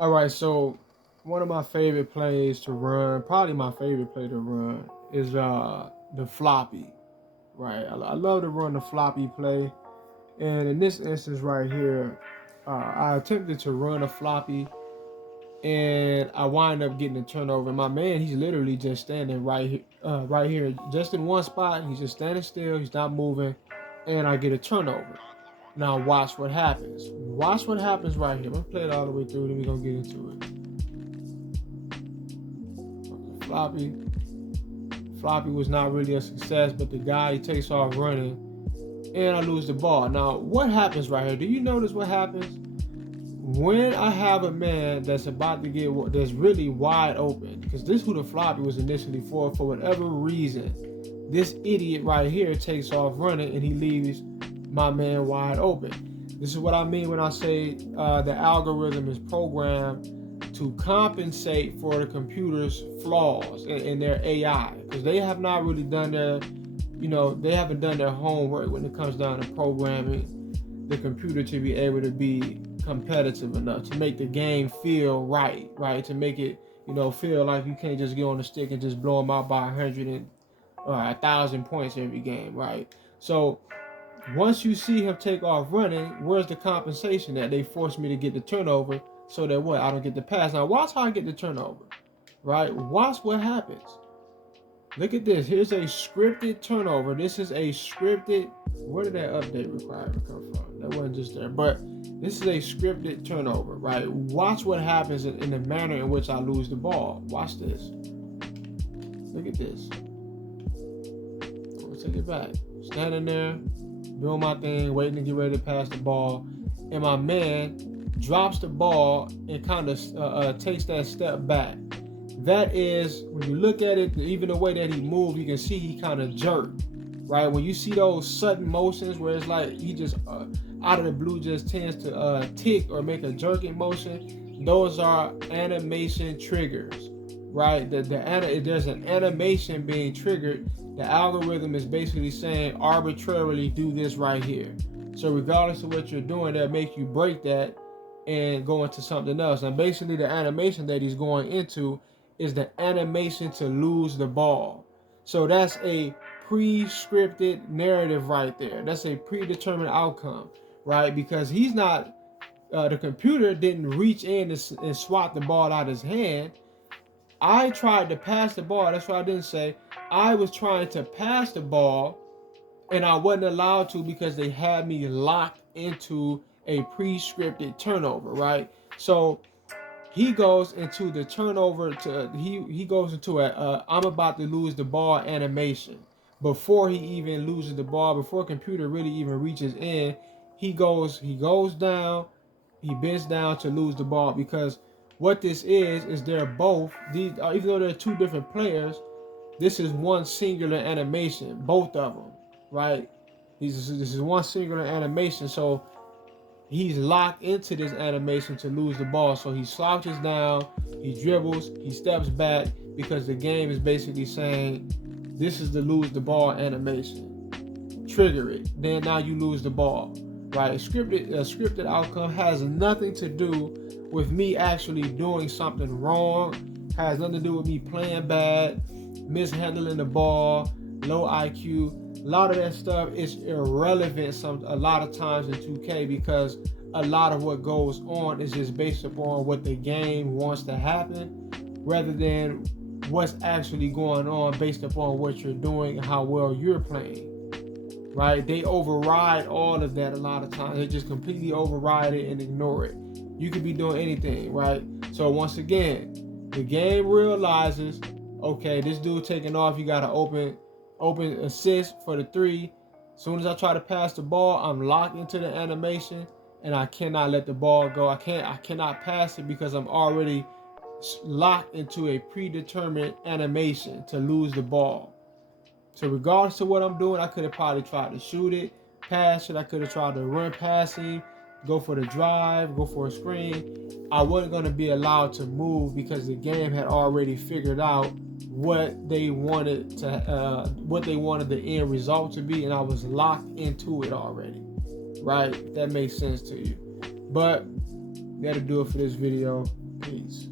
All right, so one of my favorite plays to run, probably my favorite play to run, is the floppy. Right, I love to run the floppy play, and in this instance right here, I attempted to run a floppy, and I wind up getting a turnover. My man, he's literally just standing right here, just in one spot. He's just standing still. He's not moving, and I get a turnover. Now watch what happens. Watch what happens right here. I'm gonna play it all the way through, then we're gonna get into it. Floppy. Floppy was not really a success, but the guy he takes off running, and I lose the ball. Now, what happens right here? Do you notice what happens? When I have a man that's about to that's really wide open, because this who the floppy was initially for whatever reason, this idiot right here takes off running and he leaves my man wide open. This is what I mean when I say the algorithm is programmed to compensate for the computer's flaws in their AI, because they have not really done they haven't done their homework when it comes down to programming the computer to be able to be competitive enough to make the game feel right, to make it, feel like you can't just get on the stick and just blow them out by 100 and 1,000 points every game, right? So once you see him take off running, where's the compensation that they forced me to get the turnover so that what I don't get the pass? Now watch how I get the turnover, right? Watch what happens. Look at this. Here's a scripted turnover. This is a scripted. Where did that update requirement come from? That wasn't just there. But this is a scripted turnover, right? Watch what happens in the manner in which I lose the ball. Watch this. Look at this. I'm gonna take it back. Standing there, doing my thing, waiting to get ready to pass the ball, and my man drops the ball and kind of takes that step back. That is, when you look at it, even the way that he moved, you can see he kind of jerked, right? When you see those sudden motions where it's like he just out of the blue just tends to tick or make a jerking motion, those are animation triggers, right? There's an animation being triggered. The algorithm is basically saying arbitrarily do this right here. So regardless of what you're doing, that make you break that and go into something else. And basically the animation that he's going into is the animation to lose the ball. So that's a pre-scripted narrative right there. That's a predetermined outcome, right? Because he's not, the computer didn't reach in and swat the ball out of his hand. I tried to pass the ball. That's what I didn't say. I was trying to pass the ball and I wasn't allowed to because they had me locked into a pre-scripted turnover, right? So he goes into the turnover to he goes into a I'm about to lose the ball animation before he even loses the ball, before computer really even reaches in. He goes down, he bends down to lose the ball, because what this is they're both these, even though they're two different players, this is one singular animation, both of them, right? This is one singular animation. So he's locked into this animation to lose the ball. So he slouches down, he dribbles, he steps back, because the game is basically saying this is the lose the ball animation. Trigger it. Then now you lose the ball. Right? A scripted outcome has nothing to do with me actually doing something wrong. Has nothing to do with me playing bad, mishandling the ball, low IQ. A lot of that stuff is irrelevant a lot of times in 2K, because a lot of what goes on is just based upon what the game wants to happen, rather than what's actually going on based upon what you're doing and how well you're playing, right? They override all of that a lot of times. They just completely override it and ignore it. You could be doing anything, right? So once again, the game realizes, okay, this dude taking off, you got to open assist for the three. As soon as I try to pass the ball, I'm locked into the animation and I cannot let the ball go. I cannot pass it because I'm already locked into a predetermined animation to lose the ball. So regardless of what I'm doing, I could have probably tried to shoot it, pass it. I could have tried to run passing, go for the drive, go for a screen. I wasn't going to be allowed to move because the game had already figured out what they wanted the end result to be, and I was locked into it already. Right? If that makes sense to you. But That'll do it for this video. Peace.